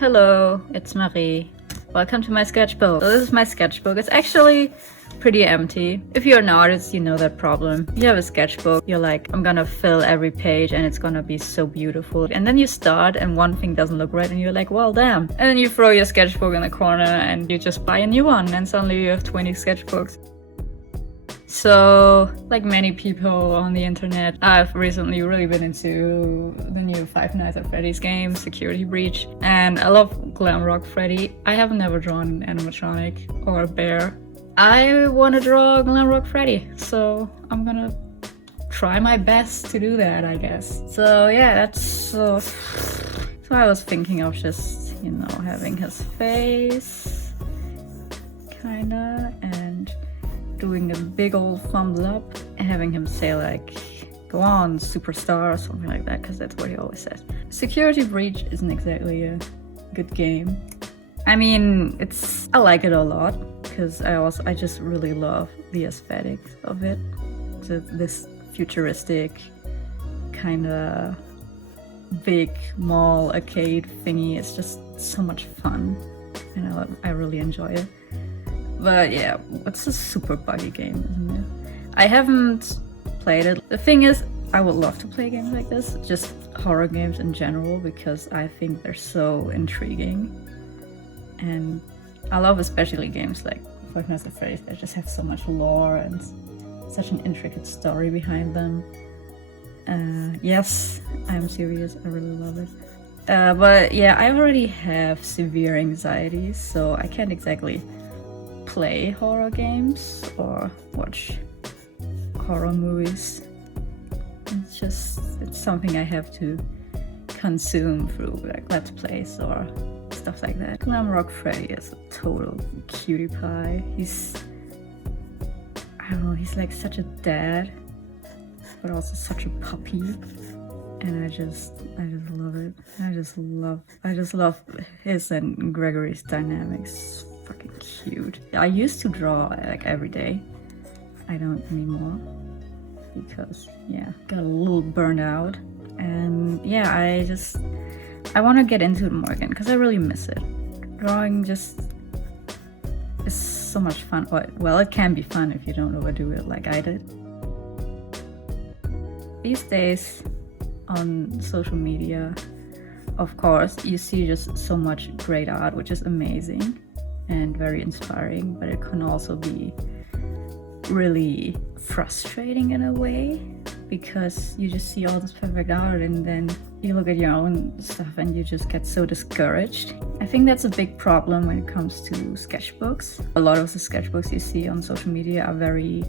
Hello, it's Marie. Welcome to my sketchbook. So this is my sketchbook. It's actually pretty empty. If you're an artist, you know that problem. You have a sketchbook, you're like, I'm gonna fill every page and it's gonna be so beautiful. And then you start and one thing doesn't look right and you're like, well, damn. And then you throw your sketchbook in the corner and you just buy a new one and suddenly you have 20 sketchbooks. So, like many people on the internet, I've recently really been into the new Five Nights at Freddy's game, Security Breach, and I love Glamrock Freddy. I have never drawn an animatronic or a bear. I want to draw Glamrock Freddy, so I'm gonna try my best to do that, I guess. So yeah, that's so I was thinking of just, you know, having his face, kinda, and doing a big old thumbs up and having him say like, go on superstar or something like that, because that's what he always says. Security Breach isn't exactly a good game. I mean, I like it a lot because I just really love the aesthetics of it. So this futuristic kind of big mall arcade thingy. It's just so much fun and I really enjoy it. But yeah, it's a super buggy game, isn't it? I haven't played it. The thing is, I would love to play games like this, just horror games in general, because I think they're so intriguing. And I love especially games like Five Nights at Freddy's that just have so much lore and such an intricate story behind them. Yes, I'm serious, I really love it. But yeah, I already have severe anxiety, so I can't exactly play horror games or watch horror movies. It's something I have to consume through like Let's Plays or stuff like that. Glamrock Freddy is a total cutie pie. I don't know, he's like such a dad, but also such a puppy. And I just love it. I just love his and Gregory's dynamics. Fucking cute. I used to draw like every day. I don't anymore because yeah, got a little burned out. And yeah, I want to get into it more again because I really miss it. Drawing just is so much fun. Well, it can be fun if you don't overdo it like I did. These days on social media, of course, you see just so much great art, which is amazing and very inspiring, but it can also be really frustrating in a way because you just see all this perfect art and then you look at your own stuff and you just get so discouraged. I think that's a big problem when it comes to sketchbooks. A lot of the sketchbooks you see on social media are very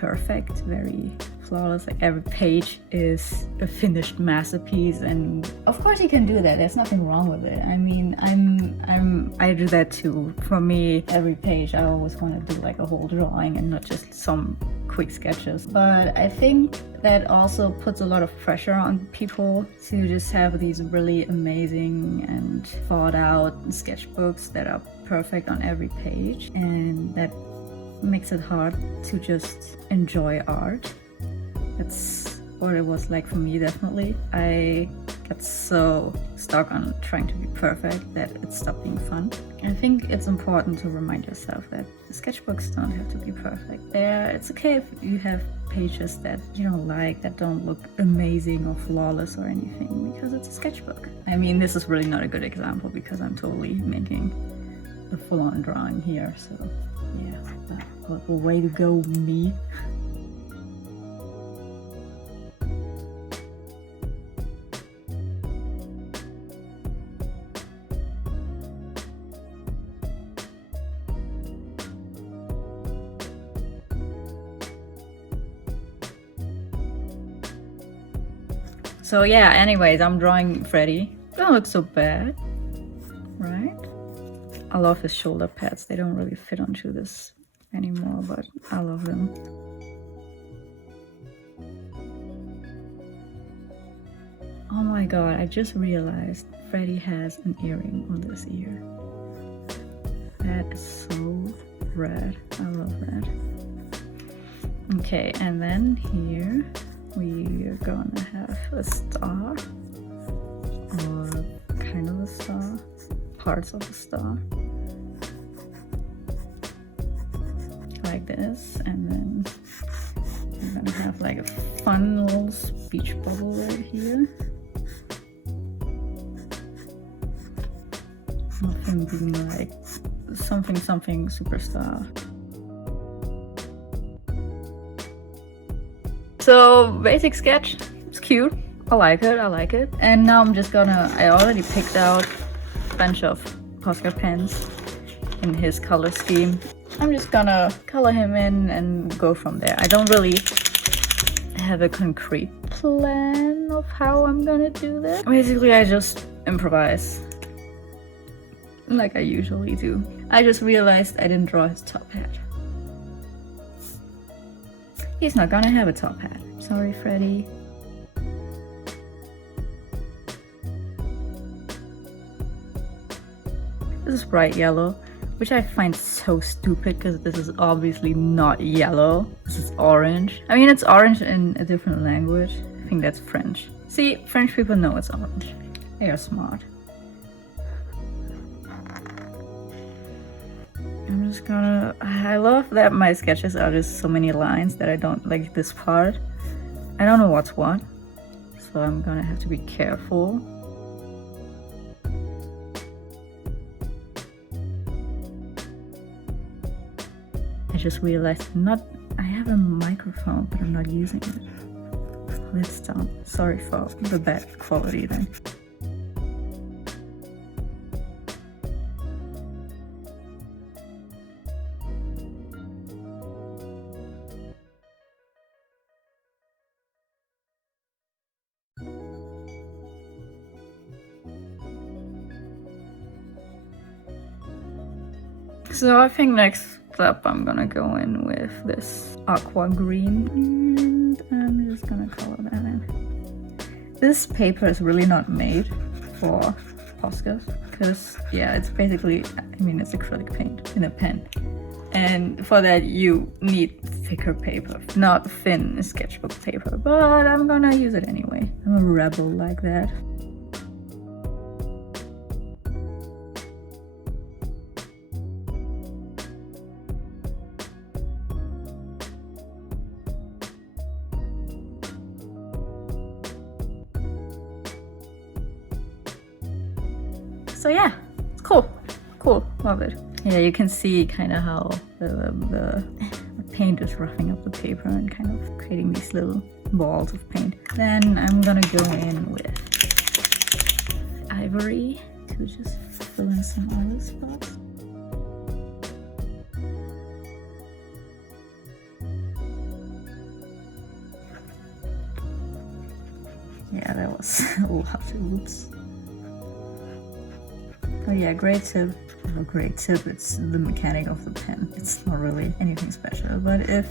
perfect, very flawless. Like every page is a finished masterpiece, and of course you can do that. There's nothing wrong with it. I mean, I do that too. For me, every page I always want to do like a whole drawing and not just some quick sketches. But I think that also puts a lot of pressure on people to just have these really amazing and thought out sketchbooks that are perfect on every page, and that makes it hard to just enjoy art. That's what it was like for me, definitely. I got so stuck on trying to be perfect that it stopped being fun. I think it's important to remind yourself that sketchbooks don't have to be perfect. It's okay if you have pages that you don't like, that don't look amazing or flawless or anything, because it's a sketchbook. I mean, this is really not a good example because I'm totally making a full-on drawing here, so yeah, but way to go, me. So yeah, anyways, I'm drawing Freddy. Don't look so bad, right? I love his shoulder pads. They don't really fit onto this anymore, but I love them. Oh my god, I just realized Freddy has an earring on this ear. That is so rad. I love that. Okay, and then here we are gonna have a star, or kind of a star. parts of the star. Like this, and then I'm gonna have like a fun little speech bubble right here. Of him being like something superstar. So basic sketch, it's cute. I like it. And now I'm just gonna, I already picked out a bunch of Posca pens in his color scheme. I'm just gonna color him in and go from there. I don't really have a concrete plan of how I'm gonna do this. Basically, I just improvise like I usually do. I just realized I didn't draw his top hat. He's not gonna have a top hat. Sorry, Freddy. This is bright yellow, which I find so stupid because this is obviously not yellow. This is orange. I mean, it's orange in a different language. I think that's French. See, French people know it's orange. They are smart. I'm just gonna... I love that my sketches are just so many lines that I don't like this part. I don't know what's what, so I'm gonna have to be careful. I just realized I have a microphone, but I'm not using it. Let's stop. Sorry for the bad quality then. So I think next up I'm gonna go in with this aqua green and I'm just gonna color that in. This paper is really not made for Poscas because yeah, it's basically, I mean, it's acrylic paint in a pen. And for that you need thicker paper, not thin sketchbook paper, but I'm gonna use it anyway. I'm a rebel like that. So yeah, it's cool, love it. Yeah, you can see kind of how the paint is roughing up the paper and kind of creating these little balls of paint. Then I'm gonna go in with ivory to just fill in some other spots. Yeah, that was a lot. Oops. Oh yeah, great tip. Well, great tip, it's the mechanic of the pen. It's not really anything special, but if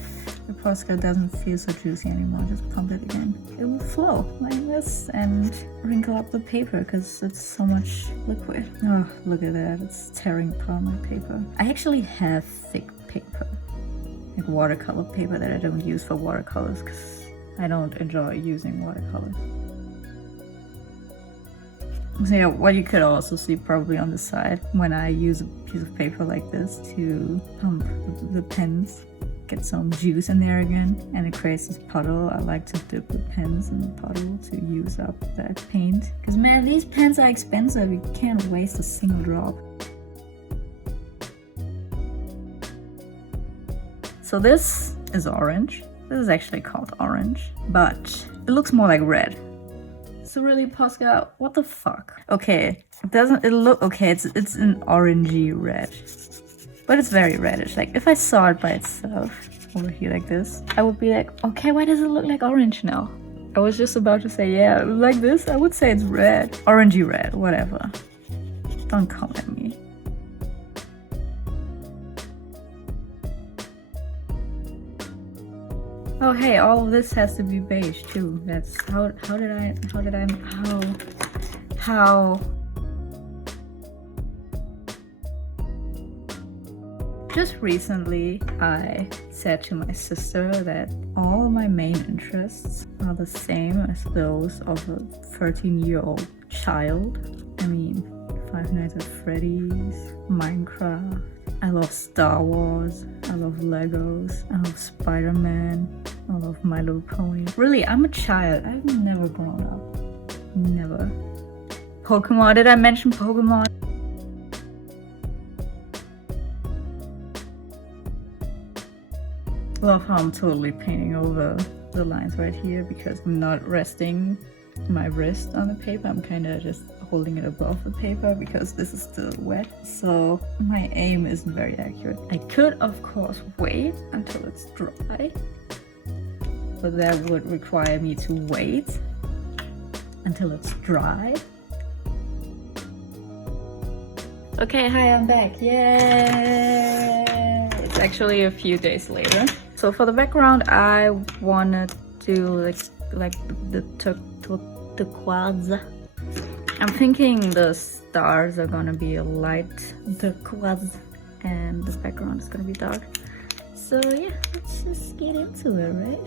the Posca doesn't feel so juicy anymore, just pump it again. It will flow like this and wrinkle up the paper because it's so much liquid. Oh, look at that, it's tearing apart my paper. I actually have thick paper, like watercolor paper that I don't use for watercolors because I don't enjoy using watercolors. So yeah, what you could also see probably on the side, when I use a piece of paper like this to pump the pens, get some juice in there again, and it creates this puddle. I like to dip the pens in the puddle to use up that paint. Because man, these pens are expensive, you can't waste a single drop. So this is orange. This is actually called orange, but it looks more like red. So really, Posca, what the fuck? Okay, it look okay, it's an orangey red, but it's very reddish. Like if I saw it by itself over here like this, I would be like, okay, why does it look like orange now? I was just about to say, yeah, like this, I would say it's red, orangey red, whatever. Don't come at me. Oh hey, all of this has to be beige too. That's how Just recently I said to my sister that all my main interests are the same as those of a 13-year-old child. I mean, Five Nights at Freddy's, Minecraft. I love Star Wars. I love Legos. I love Spider-Man. I love My Little Pony. Really, I'm a child. I've never grown up. Never. Pokemon. Did I mention Pokemon? Love how I'm totally painting over the lines right here because I'm not resting my wrist on the paper. I'm kind of just holding it above the paper because this is still wet. So my aim isn't very accurate. I could, of course, wait until it's dry, but that would require me to wait until it's dry. Okay, hi, I'm back. Yay! It's actually a few days later. So for the background, I wanna do like the turquoise. I'm thinking the stars are gonna be a light turquoise and the background is gonna be dark. So yeah, let's just get into it, right?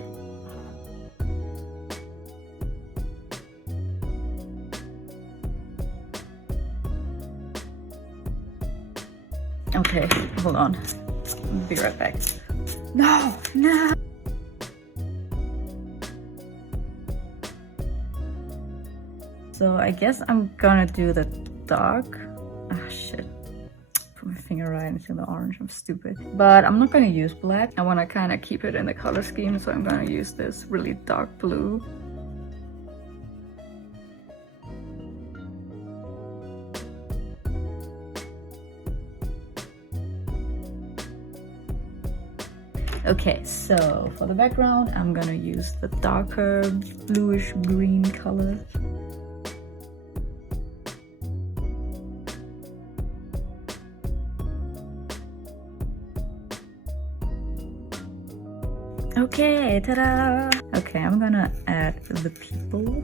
Okay, hold on. I'll be right back. No! So I guess I'm gonna do the dark. Ah, shit. Put my finger right into the orange. I'm stupid. But I'm not gonna use black. I wanna kind of keep it in the color scheme, so I'm gonna use this really dark blue. Okay, so for the background, I'm gonna use the darker bluish green color. Okay, ta-da! Okay, I'm gonna add the people.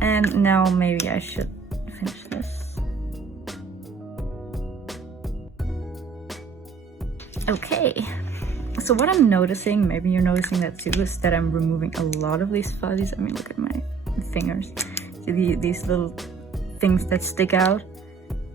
And now maybe I should finish this. Okay, so what I'm noticing, maybe you're noticing that too, is that I'm removing a lot of these fuzzies. I mean, look at my fingers. See these little things that stick out?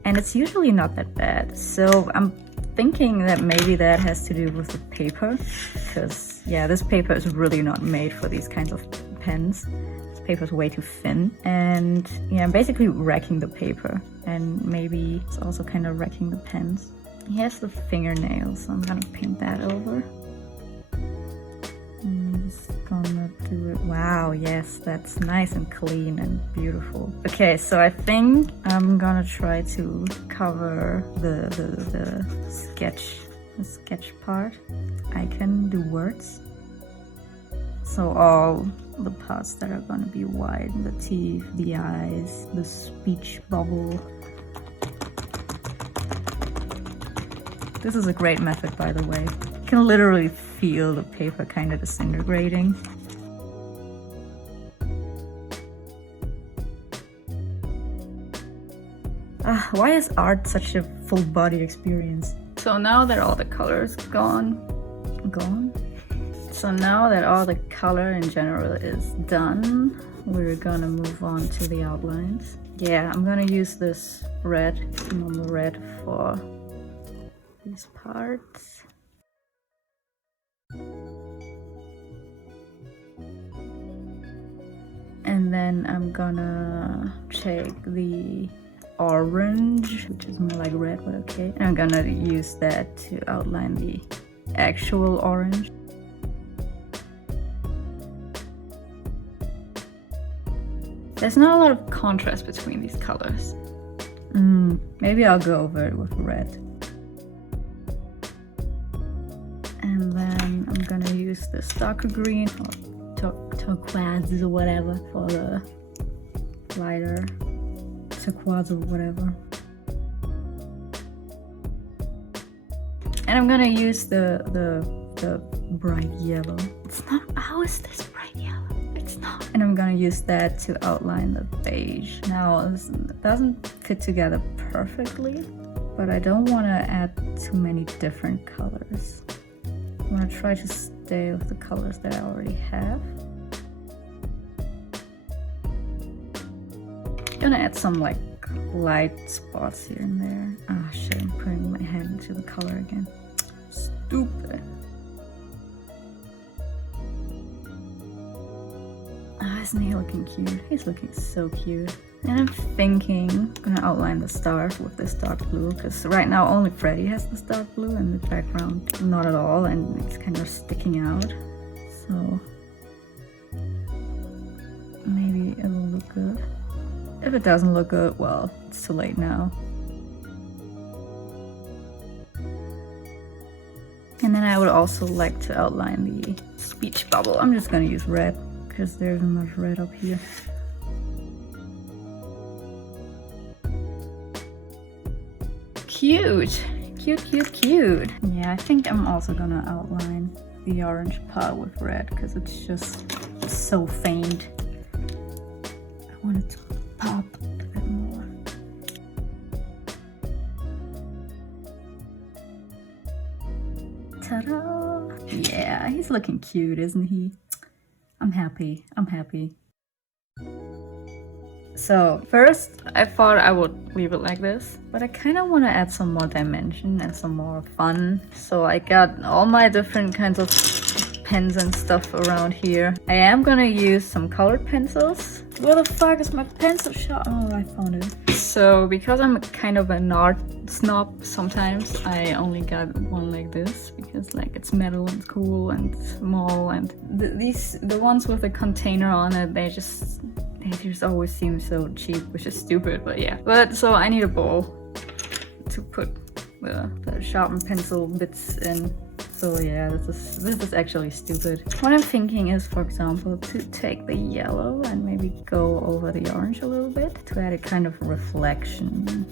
And it's usually not that bad. So I'm thinking that maybe that has to do with the paper. Because, yeah, this paper is really not made for these kinds of pens. This paper is way too thin. And, yeah, I'm basically wrecking the paper. And maybe it's also kind of wrecking the pens. Here's the fingernails, so I'm gonna paint that over. I'm just gonna do it. Wow, yes, that's nice and clean and beautiful. Okay, so I think I'm gonna try to cover the sketch part. I can do words. So all the parts that are gonna be white, the teeth, the eyes, the speech bubble. This is a great method, by the way. You can literally feel the paper kind of disintegrating. Why is art such a full body experience? So now that all the color is gone? So now that all the color in general is done, we're gonna move on to the outlines. Yeah, I'm gonna use this red, normal red for these parts. And then I'm gonna take the orange, which is more like red, but okay. And I'm gonna use that to outline the actual orange. There's not a lot of contrast between these colors. Maybe I'll go over it with red. And then I'm gonna use this darker green or turquoise or whatever for the lighter turquoise or whatever. And I'm gonna use the bright yellow. It's not, how is this bright yellow? It's not. And I'm gonna use that to outline the beige. Now, this doesn't fit together perfectly, but I don't wanna add too many different colors. I'm gonna try to stay with the colors that I already have. Gonna add some like light spots here and there. Ah, shit, I'm putting my hand into the color again. Stupid. Ah, isn't he looking cute? He's looking so cute. And I'm thinking I'm gonna outline the stars with this dark blue, because right now only Freddy has this dark blue and the background not at all, and it's kind of sticking out. So maybe it will look good. If it doesn't look good, well, it's too late now. And then I would also like to outline the speech bubble. I'm just gonna use red because there's enough red up here. Cute! Cute, cute, cute! Yeah, I think I'm also gonna outline the orange part with red because it's just so faint. I want it to pop a bit more. Ta-da! Yeah, he's looking cute, isn't he? I'm happy. I'm happy. So first I thought I would leave it like this, but I kind of want to add some more dimension and some more fun. So I got all my different kinds of pens and stuff around here. I am gonna use some colored pencils. Where the fuck is my pencil shop? Oh, I found it. So because I'm kind of an art snob, sometimes I only got one like this because like it's metal and cool and small, and the ones with the container on it, they just always seem so cheap, which is stupid, but yeah. But so I need a bowl to put the sharpened pencil bits in. So yeah, this is actually stupid. What I'm thinking is, for example, to take the yellow and maybe go over the orange a little bit to add a kind of reflection.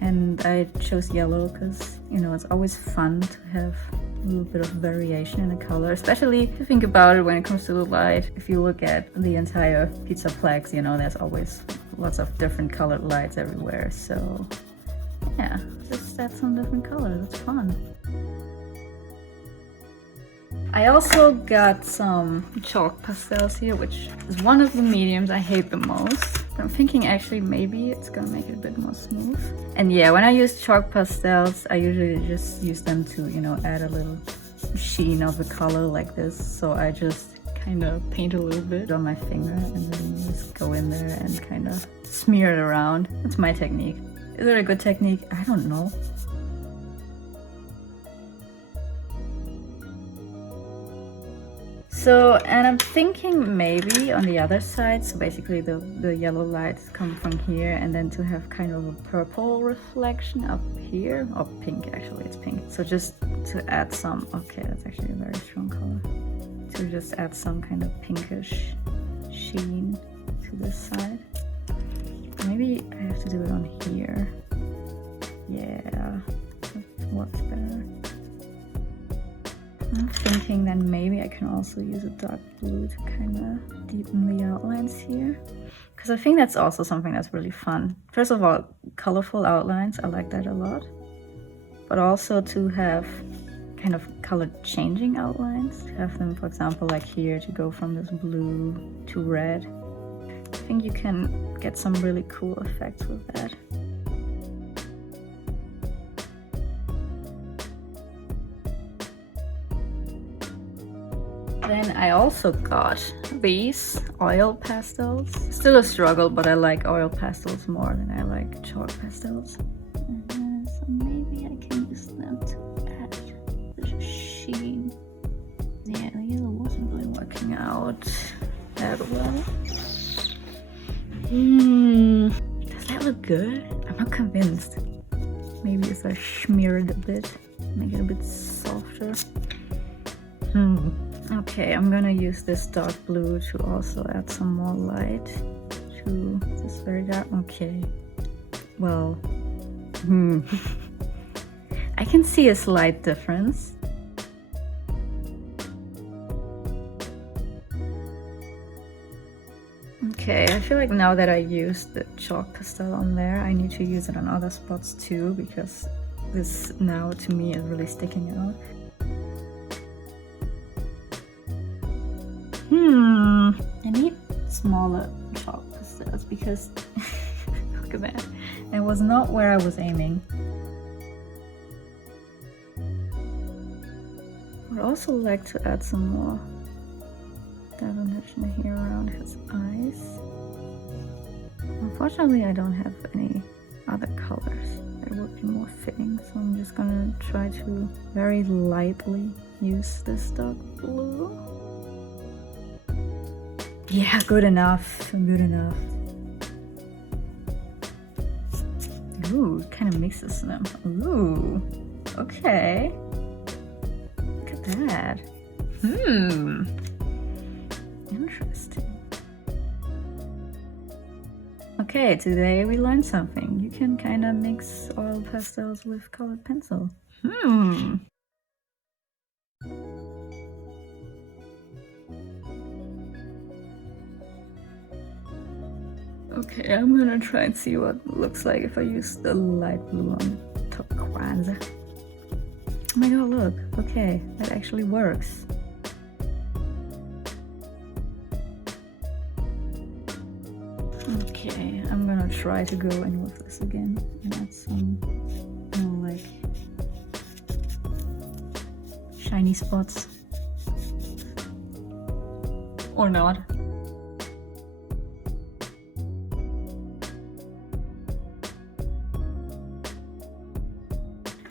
And I chose yellow because, you know, it's always fun to have a little bit of variation in the color, especially if you think about it when it comes to the light. If you look at the entire Pizzaplex, you know, there's always lots of different colored lights everywhere. So yeah, just add some different colors, it's fun. I also got some chalk pastels here, which is one of the mediums I hate the most. But I'm thinking actually maybe it's gonna make it a bit more smooth. And yeah, when I use chalk pastels, I usually just use them to, you know, add a little sheen of the color like this. So I just kind of paint a little bit on my finger and then just go in there and kind of smear it around. That's my technique. Is it a good technique? I don't know. So, and I'm thinking maybe on the other side, so basically the yellow lights come from here, and then to have kind of a purple reflection up here, or pink actually, it's pink. So just to add some, okay, that's actually a very strong color. To just add some kind of pinkish sheen to this side. Maybe I have to do it on here. Yeah, that works better. I'm thinking that maybe I can also use a dark blue to kind of deepen the outlines here. Because I think that's also something that's really fun. First of all, colorful outlines, I like that a lot. But also to have kind of color changing outlines. To have them, for example, like here, to go from this blue to red. I think you can get some really cool effects with that. Then I also got these oil pastels. Still a struggle, but I like oil pastels more than I like chalk pastels. So maybe I can use them to add the sheen. Yeah, the yellow wasn't really working out that well. Does that look good? I'm not convinced. Maybe if I smear it a bit, make it a bit softer. Okay, I'm gonna use this dark blue to also add some more light to this very dark. Okay, well, I can see a slight difference. Okay, I feel like now that I used the chalk pastel on there, I need to use it on other spots too, because this now to me is really sticking out. I need smaller chalk chalk pastels because look at that. It was not where I was aiming. I would also like to add some more definition here around his eyes. Unfortunately, I don't have any other colors that would be more fitting, so I'm just gonna try to very lightly use this dark blue. Yeah, good enough, good enough. Ooh, it kind of mixes them. Ooh, okay. Look at that. Interesting. Okay, today we learned something. You can kind of mix oil pastels with colored pencil. Okay, I'm gonna try and see what it looks like if I use the light blue on turquoise. Oh my god, look. Okay, that actually works. Okay, I'm gonna try to go in with this again and add some more like shiny spots. Or not.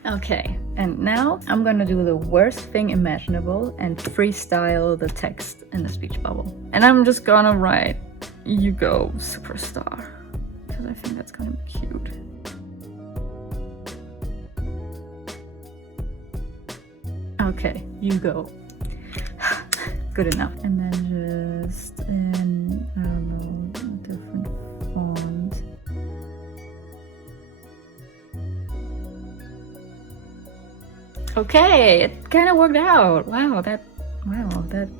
Okay, and now I'm gonna do the worst thing imaginable and freestyle the text in the speech bubble. And I'm just gonna write, "You go, superstar," because I think that's gonna be cute. Okay, you go. Good enough. And then just in, I don't know, a different font. Okay, it kind of worked out. Wow, that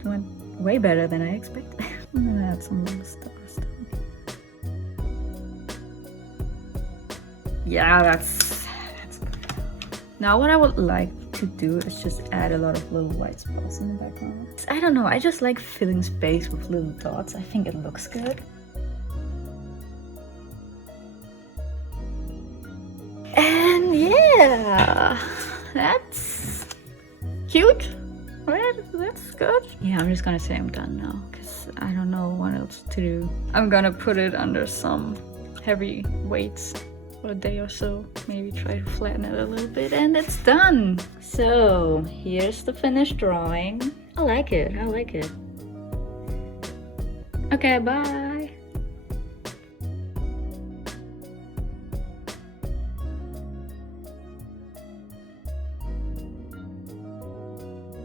went way better than I expected. I'm gonna add some little stars. Yeah, that's good. Now what I would like to do is just add a lot of little white spots in the background. I don't know, I just like filling space with little dots. I think it looks good. And yeah, that's cute, right? That's good. Yeah, I'm just gonna say I'm done now because I don't know what else to do. I'm gonna put it under some heavy weights for a day or so. Maybe try to flatten it a little bit and it's done. So here's the finished drawing. I like it. Okay, bye.